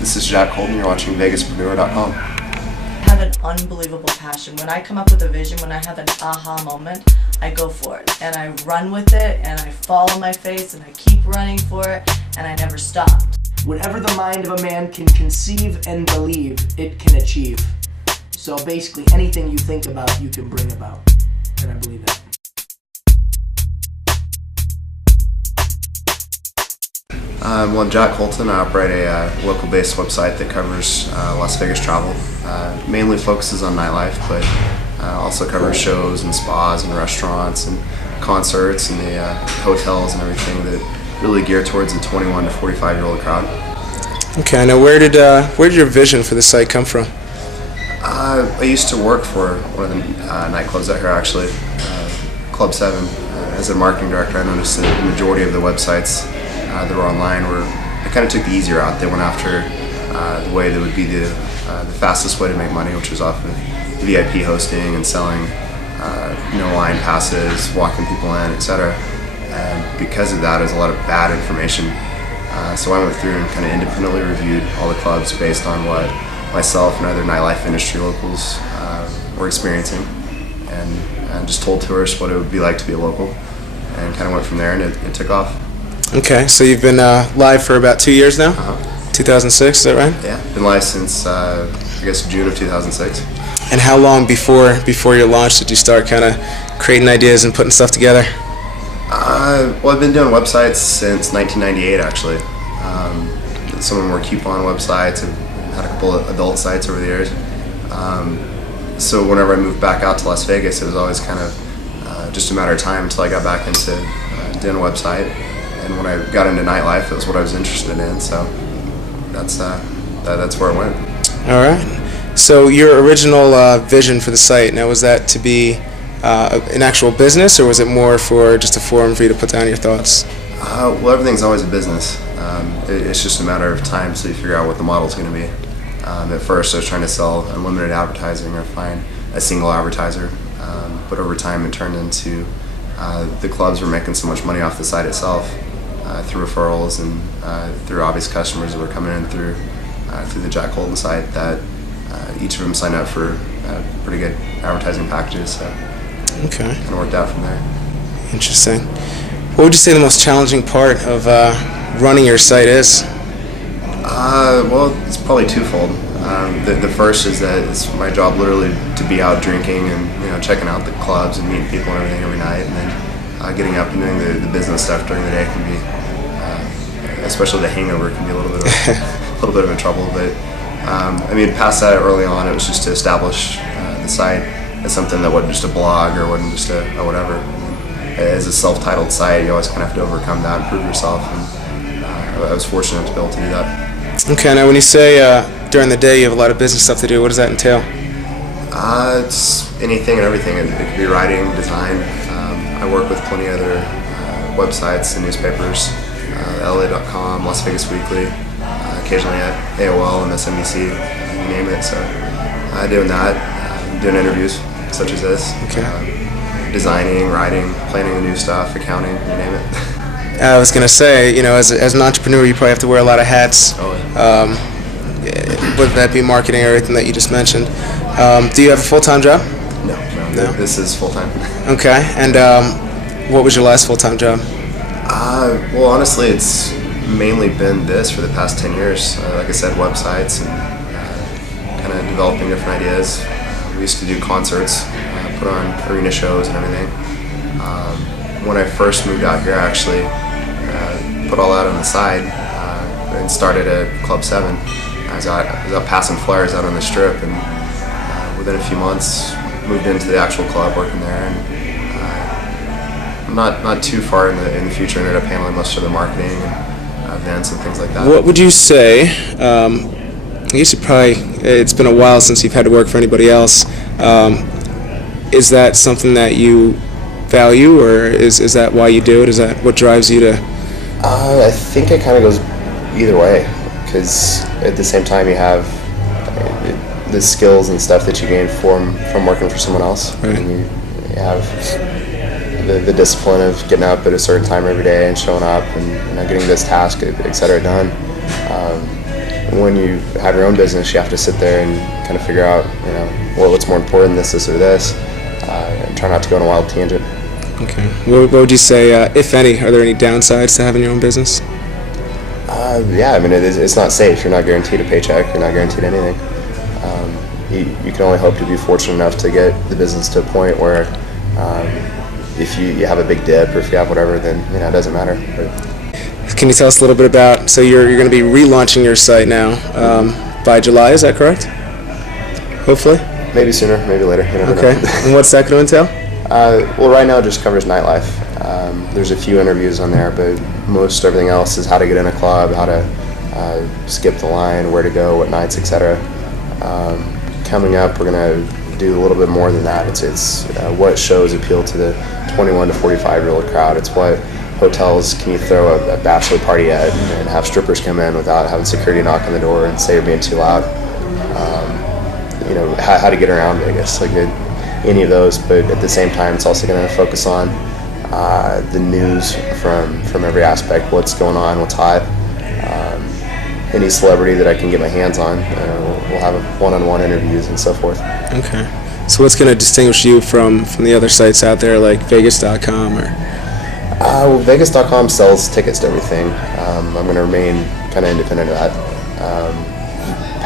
This is Jack Colton. You're watching VegasPreneur.com. I have an unbelievable passion. When I come up with a vision, when I have an aha moment, I go for it. And I run with it, and I fall on my face, and I keep running for it, and I never stop. Whatever the mind of a man can conceive and believe, it can achieve. So basically, anything you think about, you can bring about. And I believe that. I'm Jack Colton. I operate a local-based website that covers Las Vegas travel. Mainly focuses on nightlife, but also covers shows and spas and restaurants and concerts and the hotels and everything that really gear towards the 21 to 45-year-old crowd. Okay, now where did your vision for the site come from? I used to work for one of the nightclubs out here, actually, Club 7. As a marketing director, I noticed that the majority of the websites that were online I kind of took the easier route. They went after the way that would be the fastest way to make money, which was off of VIP hosting and selling line passes, walking people in, etc. And because of that, there's a lot of bad information. So I went through and kind of independently reviewed all the clubs based on what myself and other nightlife industry locals were experiencing, and just told tourists what it would be like to be a local, and kind of went from there, and it took off. Okay, so you've been live for about 2 years now? 2006, is that right? Yeah, been live since I guess June of 2006. And how long before your launch did you start kind of creating ideas and putting stuff together? Well, I've been doing websites since 1998, actually. Some of them were coupon websites. I've had a couple of adult sites over the years. So whenever I moved back out to Las Vegas, it was always kind of just a matter of time until I got back into doing a website. And when I got into nightlife, it was what I was interested in. So that's where it went. All right. So your original vision for the site, now, was that to be an actual business, or was it more for just a forum for you to put down your thoughts? Well, everything's always a business. It's just a matter of time till you figure out what the model's going to be. At first, I was trying to sell unlimited advertising or find a single advertiser, but over time it turned into the clubs were making so much money off the site itself through referrals and through obvious customers that were coming in through the Jack Colton site that each of them signed up for pretty good advertising packages. So okay, kind of worked out from there. Interesting. What would you say the most challenging part of running your site is? Well, it's probably twofold. The first is that it's my job literally to be out drinking and checking out the clubs and meeting people and everything every night, and then getting up and doing the business stuff during the day can be, especially the hangover, can be a little bit of a trouble. But past that, early on, it was just to establish the site as something that wasn't just a blog or wasn't just a whatever. As a self-titled site, you always kind of have to overcome that and prove yourself, and I was fortunate to be able to do that. Okay, now when you say during the day you have a lot of business stuff to do, what does that entail? It's anything and everything. It could be writing, design. I work with plenty of other websites and newspapers, LA.com, Las Vegas Weekly, occasionally at AOL and MSNBC, you name it. So doing that, doing interviews such as this. Okay. Designing, writing, planning the new stuff, accounting, you name it. I was going to say, as an entrepreneur, you probably have to wear a lot of hats, whether that be marketing or everything that you just mentioned. Do you have a full-time job? No. This is full-time. Okay, and what was your last full-time job? Well, honestly, it's mainly been this for the past 10 years. Like I said, websites and kind of developing different ideas. We used to do concerts, put on arena shows and everything. When I first moved out here, I actually put all that on the side and started at Club 7. I was out passing flyers out on the strip, and within a few months moved into the actual club, working there. And not too far in the future, ended up handling most of the marketing and events and things like that. What would you say? I guess it's been a while since you've had to work for anybody else. Is that something that you value, or is that why you do it? Is that what drives you to? I think it kind of goes either way, because at the same time you have the skills and stuff that you gain from working for someone else, right. And you have the discipline of getting up at a certain time every day and showing up and getting this task, etc. done. when you have your own business, you have to sit there and kind of figure out, what's more important, this or this, and try not to go on a wild tangent. Okay. What would you say, if any, are there any downsides to having your own business? Yeah, I mean, it's not safe. You're not guaranteed a paycheck. You're not guaranteed anything. You can only hope to be fortunate enough to get the business to a point where if you have a big dip or if you have whatever, then it doesn't matter. But Can you tell us a little bit about, so you're going to be relaunching your site now by July, is that correct? Hopefully? maybe sooner, maybe later. You never Okay. know. And what's that going to entail? Well, right now it just covers nightlife. There's a few interviews on there, but most everything else is how to get in a club, how to skip the line, where to go, what nights, etc. Coming up, we're going to do a little bit more than that. It's what shows appeal to the 21 to 45-year-old crowd. It's what hotels can you throw a bachelor party at and have strippers come in without having security knock on the door and say you're being too loud. How to get around Vegas, like any of those. But at the same time, it's also going to focus on the news from every aspect, what's going on, what's hot. Any celebrity that I can get my hands on, we'll have one-on-one interviews and so forth. Okay. So what's going to distinguish you from the other sites out there like Vegas.com or? Well, Vegas.com sells tickets to everything. I'm going to remain kind of independent of that.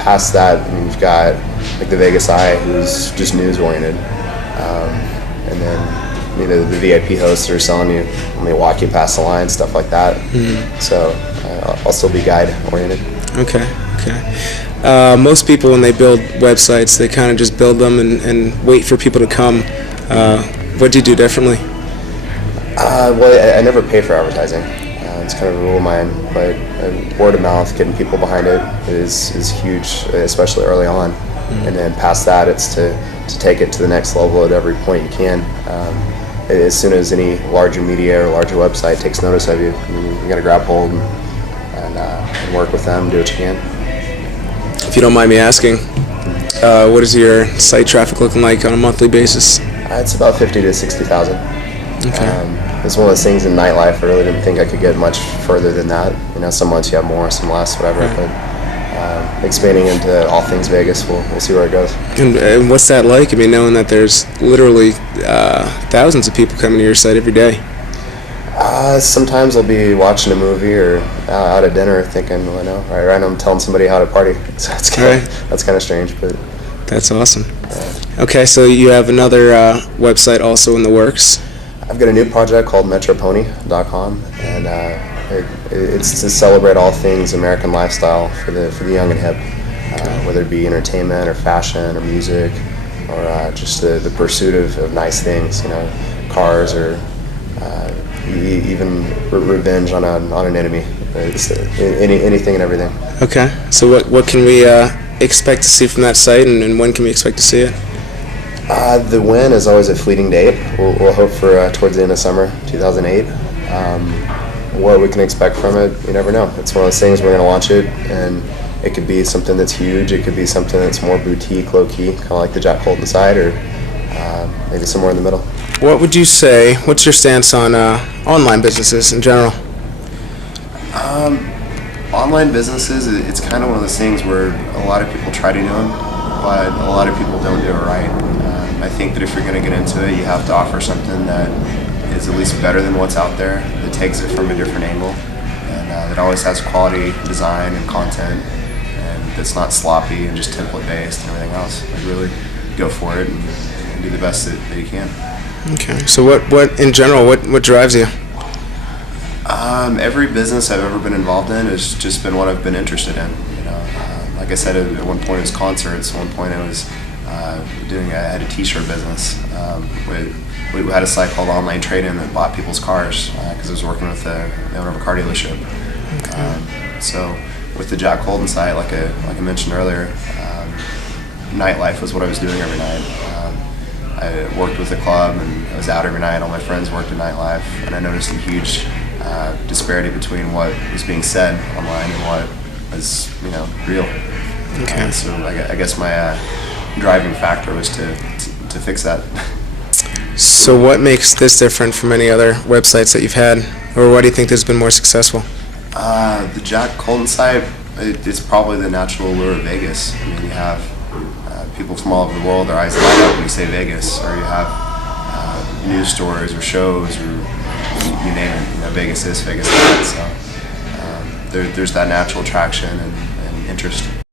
Past that, you've got like the Vegas Eye, who's just news-oriented, and then the VIP hosts are selling you when they walk you past the line, stuff like that. Mm-hmm. So I'll still be guide-oriented. Okay. Most people, when they build websites, they kind of just build them and wait for people to come. What do you do differently? Well, I never pay for advertising. It's kind of a rule of mine, but word of mouth, getting people behind it is huge, especially early on. Mm-hmm. And then past that, it's to take it to the next level at every point you can. As soon as any larger media or larger website takes notice of you, you got to grab hold and work with them, do what you can. If you don't mind me asking, what is your site traffic looking like on a monthly basis? It's about 50 to 60,000. Okay. It's one of those things in nightlife. I really didn't think I could get much further than that. Some months you have more, some less, whatever. Right. But expanding into all things Vegas, we'll see where it goes. And what's that like? I mean, knowing that there's literally thousands of people coming to your site every day. Sometimes I'll be watching a movie or out at dinner, thinking, right now I'm telling somebody how to party. So that's kind of strange, but that's awesome. Okay, so you have another website also in the works. I've got a new project called metropony.com, and it's to celebrate all things American lifestyle for the young and hip, whether it be entertainment or fashion or music or just the pursuit of nice things, cars or even revenge on an enemy. It's anything and everything. Okay, so what can we expect to see from that site, and when can we expect to see it? The win is always a fleeting date. We'll hope for towards the end of summer 2008. What we can expect from it, you never know. It's one of those things, we're going to launch it, and it could be something that's huge. It could be something that's more boutique, low-key, kind of like the Jack Colton side, or maybe somewhere in the middle. What would you say, what's your stance on online businesses in general? Online businesses, it's kind of one of those things where a lot of people try to do them, but a lot of people don't do it right. I think that if you're going to get into it, you have to offer something that is at least better than what's out there, that takes it from a different angle, and that always has quality design and content, and that's not sloppy and just template-based and everything else. Like really go for it and do the best that you can. Okay. So what in general, what drives you? Every business I've ever been involved in has just been what I've been interested in. Like I said, at one point it was concerts. At one point it was I had a T-shirt business. We had a site called Online Trade-In that bought people's cars because I was working with the owner of a car dealership. Okay. So with the Jack Colton site, like I mentioned earlier, nightlife was what I was doing every night. I worked with the club and I was out every night. All my friends worked in nightlife, and I noticed a huge disparity between what was being said online and what was real. Okay. So I guess my driving factor was to fix that. So what makes this different from any other websites that you've had, or why do you think this has been more successful? The Jack Colton site, It's probably the natural allure of Vegas. I mean, you have people from all over the world, their eyes light up when you say Vegas, or you have news stories or shows, or you name it. You know, Vegas this, Vegas that. So there's that natural attraction and interest.